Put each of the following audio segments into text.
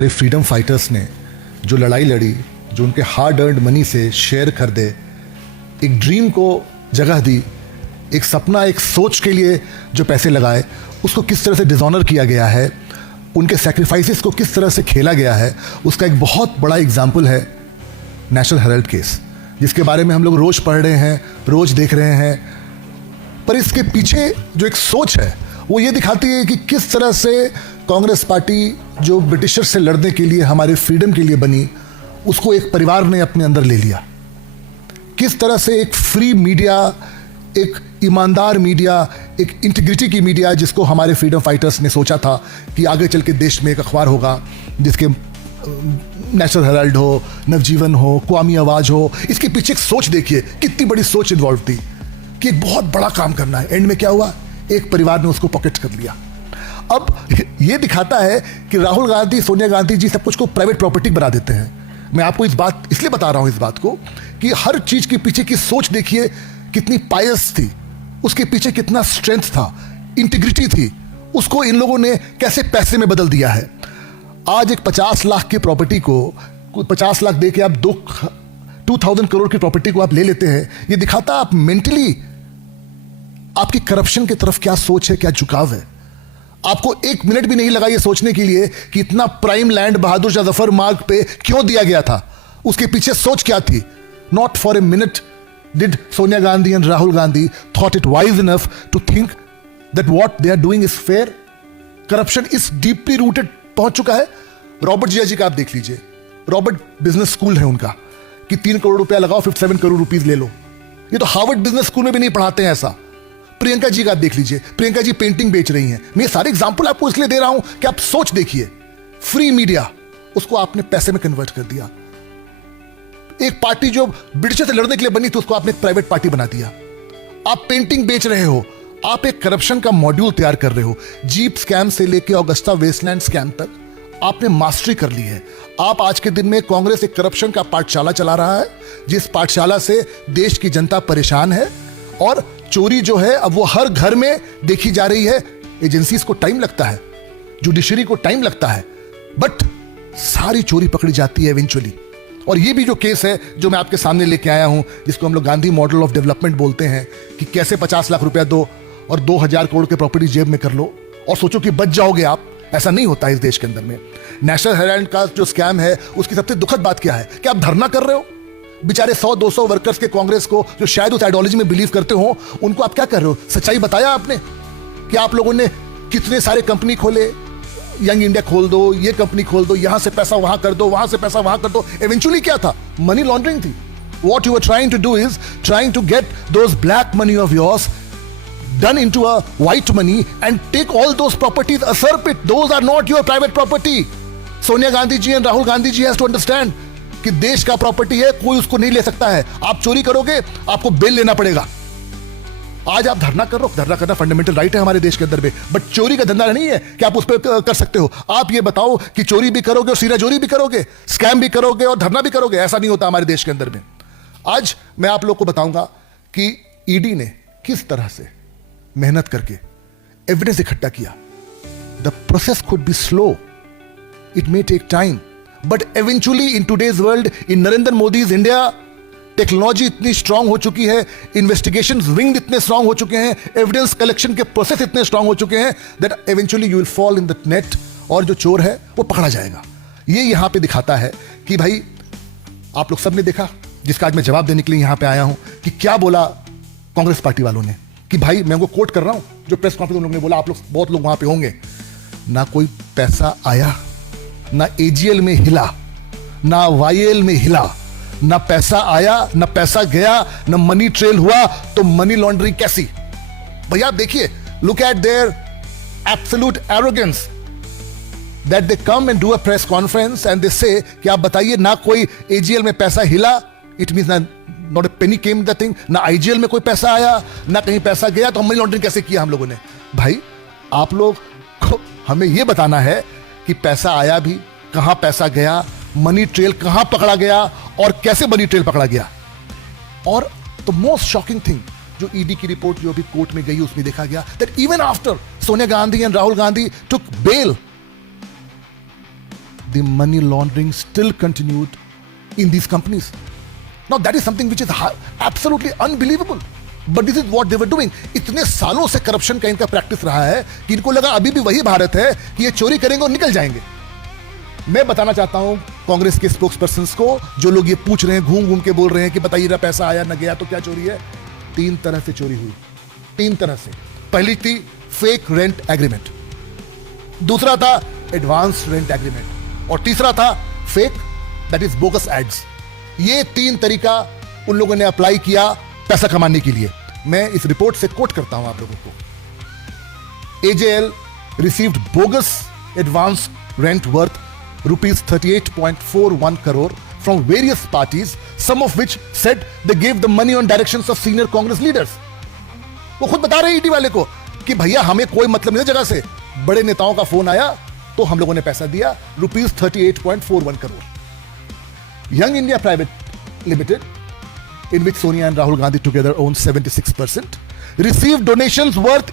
Freedom fighters ने जो लड़ाई लड़ी, जो उनके हार्ड अर्नड मनी से शेयर खरीदे, एक ड्रीम को जगह दी, एक सपना, एक सोच के लिए जो पैसे लगाए, उसको किस तरह से डिसऑनर किया गया है, उनके सैक्रिफाइसेस को किस तरह से खेला गया है, उसका एक बहुत बड़ा एग्जाम्पल है नेशनल हेराल्ड केस, जिसके बारे में हम लोग रोज़ पढ़ रहे हैं, रोज़ देख रहे हैं। पर इसके पीछे जो एक सोच है वो ये दिखाती है कि किस तरह से कांग्रेस पार्टी जो ब्रिटिशर से लड़ने के लिए, हमारे फ्रीडम के लिए बनी, उसको एक परिवार ने अपने अंदर ले लिया। किस तरह से एक फ्री मीडिया, एक ईमानदार मीडिया, एक इंटीग्रिटी की मीडिया, जिसको हमारे फ्रीडम फाइटर्स ने सोचा था कि आगे चल के देश में एक अखबार होगा जिसके नेशनल हेराल्ड हो, नवजीवन हो, कौमी आवाज़ हो। इसके पीछे एक सोच देखिए, कितनी बड़ी सोच इन्वॉल्व थी कि एक बहुत बड़ा काम करना है। एंड में क्या हुआ? एक परिवार ने उसको पॉकेट कर लिया। अब ये दिखाता है कि राहुल गांधी, सोनिया गांधी जी सब कुछ को प्राइवेट प्रॉपर्टी बना देते हैं। मैं आपको इस बात इसलिए बता रहा हूं, इस बात को, कि हर चीज के पीछे की सोच देखिए कितनी पायस थी, उसके पीछे कितना स्ट्रेंथ था, इंटीग्रिटी थी। उसको इन लोगों ने कैसे पैसे में बदल दिया है। आज एक 50 लाख की प्रॉपर्टी को 50 लाख दे के आप 2000 करोड़ की प्रॉपर्टी को आप ले लेते हैं। ये दिखाता आप मेंटली आपकी करप्शन की तरफ क्या सोच है, क्या झुकाव है। आपको एक मिनट भी नहीं लगा ये सोचने के लिए कि इतना प्राइम लैंड बहादुर शाह जफर मार्ग पे क्यों दिया गया था, उसके पीछे सोच क्या थी। Not for a minute did Sonia Gandhi and Rahul Gandhi thought it wise enough to think that what they are doing is fair. Corruption is deeply rooted पहुंच चुका है। रॉबर्ट जिया जी का आप देख लीजिए, रॉबर्ट बिजनेस स्कूल है उनका, कि 3 करोड़ रुपया लगाओ 57 करोड़ रुपीज ले लो। ये तो हार्वर्ड बिजनेस स्कूल में भी नहीं पढ़ाते हैं ऐसा। प्रियंका जी का आप देख लीजिए, प्रियंका जी पेंटिंग बेच रही हैं। मैं ये सारे एग्जांपल आपको इसलिए दे रहा हूं कि आप सोच देखिए। फ्री मीडिया, उसको आपने पैसे में कन्वर्ट कर दिया। एक पार्टी जो ब्रिटिशर से लड़ने के लिए बनी थी, उसको आपने एक प्राइवेट पार्टी बना दिया। आप पेंटिंग बेच रहे हो, आप एक करप्शन का मॉड्यूल तैयार कर रहे हो। जीप स्कैम से लेकर ऑगस्टा वेस्टलैंड स्कैम तक आपने मास्टरी कर ली है। आप आज के दिन में कांग्रेस एक करप्शन का पाठशाला चला रहा है, जिस पाठशाला से देश की जनता परेशान है। और चोरी जो है अब वो हर घर में देखी जा रही है। एजेंसीज को टाइम लगता है, जुडिशरी को टाइम लगता है, बट सारी चोरी पकड़ी जाती है इवेंचुअली। और ये भी जो केस है जो मैं आपके सामने लेके आया हूं, जिसको हम लोग गांधी मॉडल ऑफ डेवलपमेंट बोलते हैं, कि कैसे 50 लाख रुपया दो और 2000 करोड़ की प्रॉपर्टी जेब में कर लो और सोचो कि बच जाओगे आप। ऐसा नहीं होता है इस देश के अंदर में। नेशनल हेराल्ड का जो स्कैम है, उसकी सबसे दुखद बात क्या है कि आप धरना कर रहे हो। बेचारे 100-200 वर्कर्स के कांग्रेस को, जो शायद उस आइडियोलॉजी में बिलीव करते हो, उनको आप क्या कर रहे हो? सच्चाई बताया आपने कि आप लोगों ने कितने सारे कंपनी खोले। यंग इंडिया खोल दो, ये कंपनी खोल दो, यहां से पैसा वहां कर दो, वहां से पैसा वहां कर दो। इवेंचुअली क्या था? मनी लॉन्ड्रिंग थी। What you were trying to do is trying to get those black money of yours done into a white money and take all those properties, usurp it. Those are not your private property. Sonia Gandhi ji and Rahul Gandhi ji has to understand कि देश का property है, कोई उसको नहीं ले सकता है। आप चोरी करोगे, आपको बेल लेना पड़ेगा। आज आप धरना कर रहे हो, धरना करना फंडामेंटल राइट है हमारे देश के अंदर में, बट चोरी का धंधा नहीं है कि आप उस पर कर सकते हो। आप ये बताओ कि चोरी भी करोगे और सीधा चोरी भी करोगे, स्कैम भी करोगे और धरना भी करोगे। ऐसा नहीं होता हमारे देश के अंदर में। आज मैं आप लोग को बताऊंगा कि ईडी ने किस तरह से मेहनत करके एविडेंस इकट्ठा किया। The process could be slow, it may take time, but eventually in today's world, in Narendra Modi's India, technology इतनी स्ट्रांग हो चुकी है, इन्वेस्टिगेशन विंग इतने स्ट्रांग हो चुके हैं, एविडेंस कलेक्शन के प्रोसेस इतने स्ट्रांग हो चुके हैं that eventually you will fall in the net, और जो चोर है वो पकड़ा जाएगा। ये यहां पे दिखाता है कि भाई, आप लोग सब ने देखा, जिसका आज मैं जवाब देने के लिए यहां पे आया हूं, कि क्या बोला कांग्रेस पार्टी वालों ने। कि भाई, मैं उनको कोट कर रहा हूं, जो प्रेस कॉन्फ्रेंस उन लोगों ने बोला, आप लोग बहुत लोग वहां पे होंगे, ना कोई पैसा आया, ना एजीएल में हिला, ना वाईएल में हिला, ना पैसा आया, ना पैसा गया, ना मनी ट्रेल हुआ, तो मनी लॉन्ड्रिंग कैसी? भैया आप देखिए, look at there absolute arrogance that they come and do a press conference and they से कि आप बताइए, ना कोई एजीएल में पैसा हिला, it means not a Penney came the thing, ना आईजीएल में कोई पैसा आया, ना कहीं पैसा गया, तो मनी लॉन्ड्रिंग कैसे किया हम लोगों ने? भाई, आप लोग को हमें यह बताना है कि पैसा आया भी, कहां पैसा गया, मनी ट्रेल कहां पकड़ा गया और कैसे मनी ट्रेल पकड़ा गया। और द मोस्ट शॉकिंग थिंग, जो ईडी की रिपोर्ट जो अभी कोर्ट में गई, उसमें देखा गया that even after Sonia Gandhi and Rahul Gandhi took bail, the money laundering still continued in these companies. Now that is something which is absolutely unbelievable. But this is what they were doing. इतने सालों से करप्शन का इनका प्रैक्टिस रहा है कि इनको लगा अभी भी वही भारत है कि ये चोरी करेंगे और निकल जाएंगे. मैं बताना चाहता हूं कांग्रेस के स्पोक्स पर्सन्स को, जो लोग ये पूछ रहे हैं, घूम घूम के बोल रहे हैं कि बताइए ना पैसा आया ना गया तो क्या चोरी है. 3 तरह से चोरी हुई, 3 तरह से. पहली थी फेक रेंट एग्रीमेंट, दूसरा था एडवांस रेंट एग्रीमेंट, और तीसरा था fake, that is bogus ads. ये 3 तरीका उन लोगों ने अप्लाई किया पैसा कमाने के लिए. मैं इस रिपोर्ट से कोट करता हूं आप लोगों को. AJL received bogus advance rent worth rupees 38.41 crore from various parties, some of which said they gave the money on directions of senior Congress leaders. वो खुद बता रहे हैं ईडी वाले को कि भैया हमें कोई मतलब नहीं जगह से, बड़े नेताओं का फोन आया तो हम लोगों ने पैसा दिया, rupees 38.41 crore. Young India Private Limited, in which Sonia and Rahul Gandhi together own 76%, received donations worth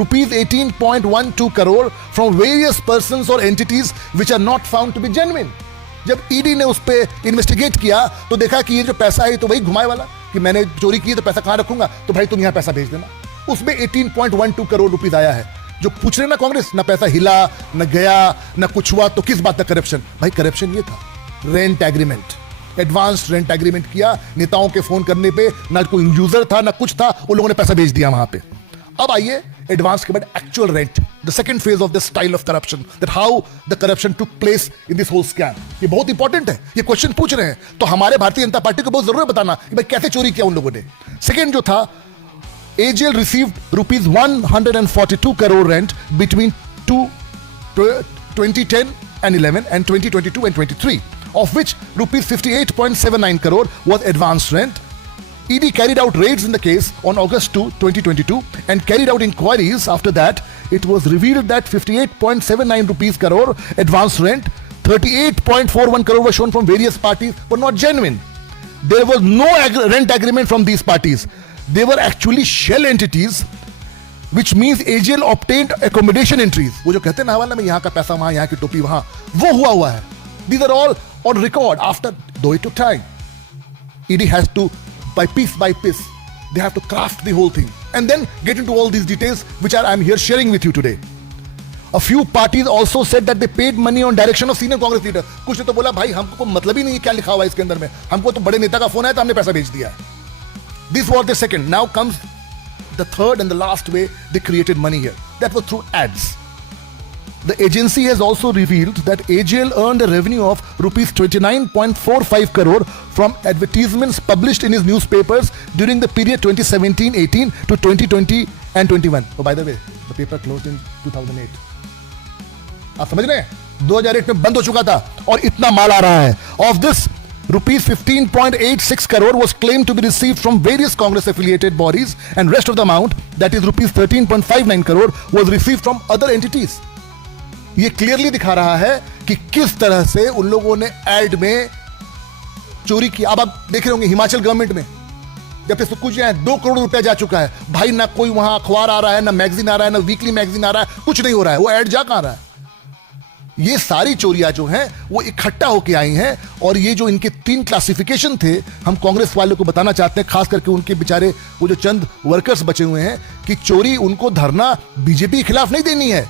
rupees 18.12 crore from various persons or entities which are not found to be genuine. जब ED ने उस पे investigate किया तो देखा कि ये जो पैसा है तो वही घुमाए वाला, कि मैंने चोरी की तो पैसा कहां रखूंगा, तो भाई तुम यहां पैसा भेज देना. उसमें 18.12 करोड़ रुपीस आया है. जो पूछ रहे ना कांग्रेस, ना पैसा हिला ना गया ना कुछ हुआ, तो किस बात का करप्शन? भाई करप्शन ये था, rent agreement, advance rent agreement किया. नेताओं के फोन करने पे ना कोई यूजर था ना कुछ था, उन लोगों ने पैसा भेज दिया वहां पे. अब आइए एडवांस के बाद actual rent, the second phase of the style of corruption, that how the corruption took place in this whole scam. ये बहुत इंपॉर्टेंट है, ये क्वेश्चन पूछ रहे हैं तो हमारे भारतीय जनता पार्टी को बहुत जरूर है बताना कि भाई कैसे चोरी किया उन लोगों ने. सेकंड जो था, AJL received rupees 142 crore rent between 2010 and 11 and 2022 and 23, of which rupees 58.79 crore was advance rent. ED carried out raids in the case on August 2, 2022 and carried out inquiries. After that, it was revealed that 58.79 rupees crore advance rent, 38.41 crore was shown from various parties were not genuine. There was no rent agreement from these parties. They were actually shell entities, which means AJL obtained accommodation entries. वो जो कहते हैं ना हवाला में यहाँ का पैसा वहाँ, यहाँ की टोपी वहाँ, वो हुआ है. These are all on record after, though it took time. ED has to, by piece, they have to craft the whole thing and then get into all these details which I'm here sharing with you today. A few parties also said that they paid money on direction of senior Congress leader. कुछ ने तो बोला भाई हमको कोई मतलब ही नहीं है क्या लिखा हुआ है इसके अंदर में, हमको तो बड़े नेता का फोन आया तो हमने पैसा भेज दिया. This was the second. Now comes the third and the last way they created money here. That was through ads. The agency has also revealed that AJL earned a revenue of rupees 29.45 crore from advertisements published in his newspapers during the period 2017-18 to 2020 and 21. Oh, by the way, the paper closed in 2008. आप समझ रहे हैं? 2008 में बंद हो चुका था और इतना माल आ रहा है. Of this, rupees 15.86 crore was claimed to be received from various Congress affiliated bodies and rest of the amount, that is rupees 13.59 crore, was received from other entities. ये क्लियरली दिखा रहा है कि किस तरह से उन लोगों ने एड में चोरी की. अब आप देख रहे होंगे हिमाचल गवर्नमेंट में जब से कुछ 2 करोड़ रुपया जा चुका है भाई, ना कोई वहां अखबार आ रहा है, ना मैगजीन आ रहा है, ना वीकली मैगजीन आ रहा है, कुछ नहीं हो रहा है. वो एड जा कहां रहा है? ये सारी चोरियां जो हैं वो इकट्ठा होके आई हैं. और ये जो इनके 3 क्लासिफिकेशन थे, हम कांग्रेस वालों को बताना चाहते हैं, खास करके उनके बेचारे वो जो चंद वर्कर्स बचे हुए हैं, कि चोरी उनको धरना बीजेपी के खिलाफ नहीं देनी है,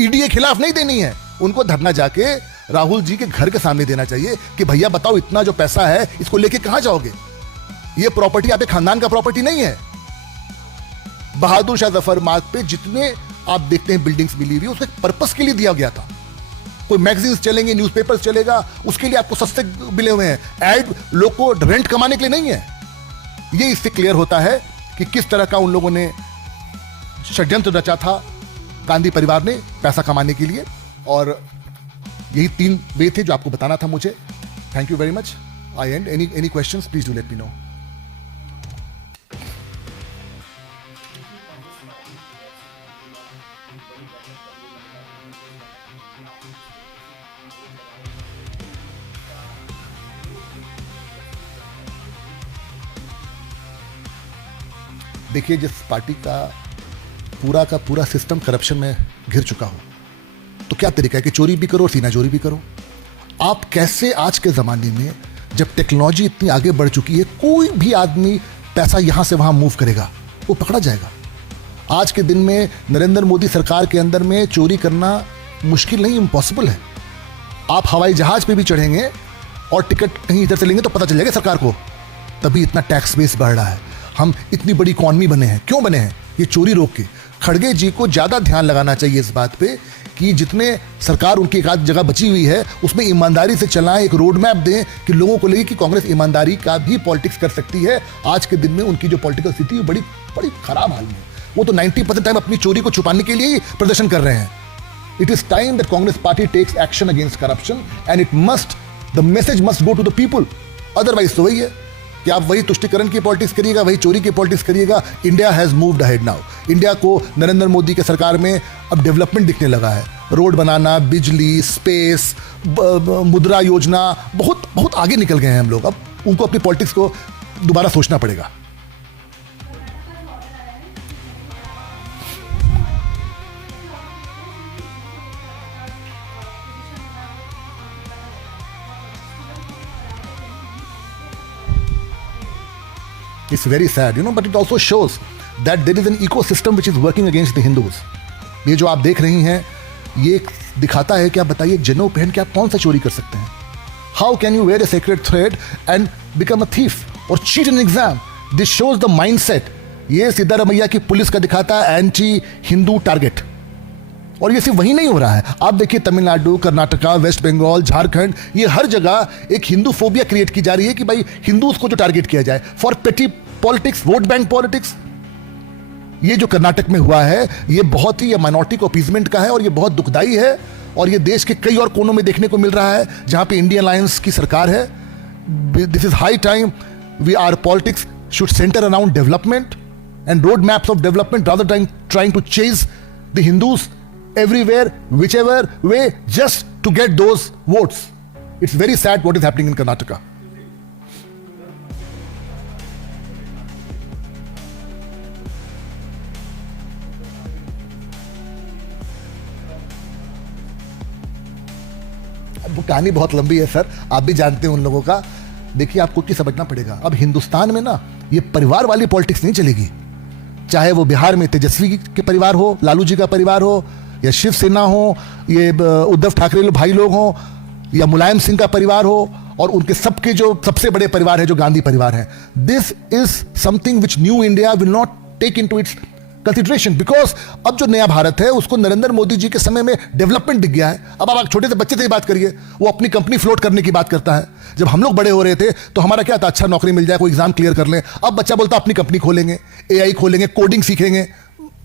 ईडी के खिलाफ नहीं देनी है. उनको धरना जाके राहुल जी के घर के सामने देना चाहिए कि भैया बताओ इतना जो पैसा है इसको लेके कहां जाओगे? ये प्रॉपर्टी आपके खानदान का प्रॉपर्टी नहीं है. बहादुर शाह जफर मार्ग पे जितने आप देखते हैं बिल्डिंग्स मिली हुई, उसके पर्पस के लिए दिया गया था. कोई मैगजीन्स चलेंगे, न्यूज़पेपर्स चलेगा, उसके लिए आपको सस्ते मिले हुए हैं. एड लोग को रेंट कमाने के लिए नहीं है. ये इससे क्लियर होता है कि किस तरह का उन लोगों ने षड्यंत्र रचा था गांधी परिवार ने पैसा कमाने के लिए. और यही 3 वे थे जो आपको बताना था मुझे. Thank you very much. I and any questions please do let me know. देखिए, जिस पार्टी का पूरा सिस्टम करप्शन में घिर चुका हो, तो क्या तरीका है कि चोरी भी करो और सीना चोरी भी करो. आप कैसे आज के ज़माने में, जब टेक्नोलॉजी इतनी आगे बढ़ चुकी है, कोई भी आदमी पैसा यहाँ से वहाँ मूव करेगा, वो पकड़ा जाएगा। आज के दिन में नरेंद्र मोदी सरकार के अंदर में चोरी करना मुश्किल नहीं, इम्पॉसिबल है। आप हवाई जहाज पे भी चढ़ेंगे और टिकट कहीं इधर से लेंगे तो पता चल जाएगा सरकार को। तभी इतना टैक्स बेस बढ़ रहा है। हम इतनी बड़ी इकॉनमी बने हैं, क्यों बने हैं? ये चोरी रोक के। खड़गे जी को ज़्यादा ध्यान लगाना चाहिए इस बात पे कि जितने सरकार उनकी एक आध जगह बची हुई है उसमें ईमानदारी से चलाएं, एक रोड मैप दें कि लोगों को लगे कि कांग्रेस ईमानदारी का भी पॉलिटिक्स कर सकती है। आज के दिन में उनकी जो पॉलिटिकल स्थिति है बड़ी बड़ी खराब हाल में। वो तो 90% टाइम अपनी चोरी को छुपाने के लिए ही प्रदर्शन कर रहे हैं। It is time that Congress party takes action against corruption and it must, the message must go to the people. Otherwise तो वही है कि आप वही तुष्टिकरण की पॉलिटिक्स करिएगा, वही चोरी की पॉलिटिक्स करिएगा। India has moved ahead now. India को नरेंद्र मोदी के सरकार में अब डेवलपमेंट दिखने लगा है। रोड बनाना, बिजली, स्पेस, मुद्रा योजना, बहुत बहुत आगे निकल गए हैं हम लोग। अब उनको अपनी पॉलिटिक्स को दोबारा सोचना पड़ेगा। It's very sad, but it also shows that there is an ecosystem which is working against the Hindus. ये जो आप देख रही हैं, ये दिखाता है कि आप बताइए जनेऊ पहन के आप कौन सा चोरी कर सकते हैं? How can you wear a sacred thread and become a thief or cheat an exam? This shows the mindset. ये सिद्धारमैया की पुलिस का दिखाता है एंटी हिंदू टारगेट। और ये सिर्फ वही नहीं हो रहा है, आप देखिए तमिलनाडु, कर्नाटका, वेस्ट बंगाल, झारखंड, ये हर जगह एक हिंदू फोबिया क्रिएट की जा रही है कि भाई हिंदूज को जो टारगेट किया जाए फॉर पेटी पॉलिटिक्स, वोट बैंक पॉलिटिक्स। ये जो कर्नाटक में हुआ है ये बहुत ही माइनॉरिटी को अपीजमेंट का है और ये बहुत दुखदाई है। और ये देश के कई और कोनों में देखने को मिल रहा है जहां पे इंडियन अलायंस की सरकार है। This is high time we are politics should centre around development and road maps of development rather than trying to chase the Hindus everywhere, whichever way, just to get those votes. It's very sad what is happening in Karnataka. अब कहानी बहुत लंबी है sir, आप भी जानते हैं उन लोगों का। देखिए आपको क्या समझना पड़ेगा, अब हिंदुस्तान में ना ये परिवार वाली पॉलिटिक्स नहीं चलेगी। चाहे वो बिहार में तेजस्वी के परिवार हो, लालू जी का परिवार हो, या शिवसेना हो, ये उद्धव ठाकरे भाई लोग हो, या मुलायम सिंह का परिवार हो, और उनके सबके जो सबसे बड़े परिवार है जो गांधी परिवार है। This is something which new India will not take into its consideration, because अब जो नया भारत है उसको नरेंद्र मोदी जी के समय में डेवलपमेंट दिख गया है। अब आप छोटे से बच्चे से ही बात करिए, वो अपनी कंपनी फ्लोट करने की बात करता है। जब हम लोग बड़े हो रहे थे तो हमारा क्या था, अच्छा नौकरी मिल जाए, कोई एग्जाम क्लियर कर लें। अब बच्चा बोलता अपनी कंपनी खोलेंगे, AI खोलेंगे, कोडिंग सीखेंगे।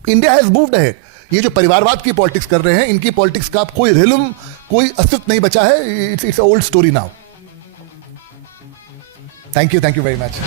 India has moved ahead. ये जो परिवारवाद की पॉलिटिक्स कर रहे हैं, इनकी पॉलिटिक्स का कोई रिलम, कोई अस्तित्व नहीं बचा है। It's old story now. Thank you very much.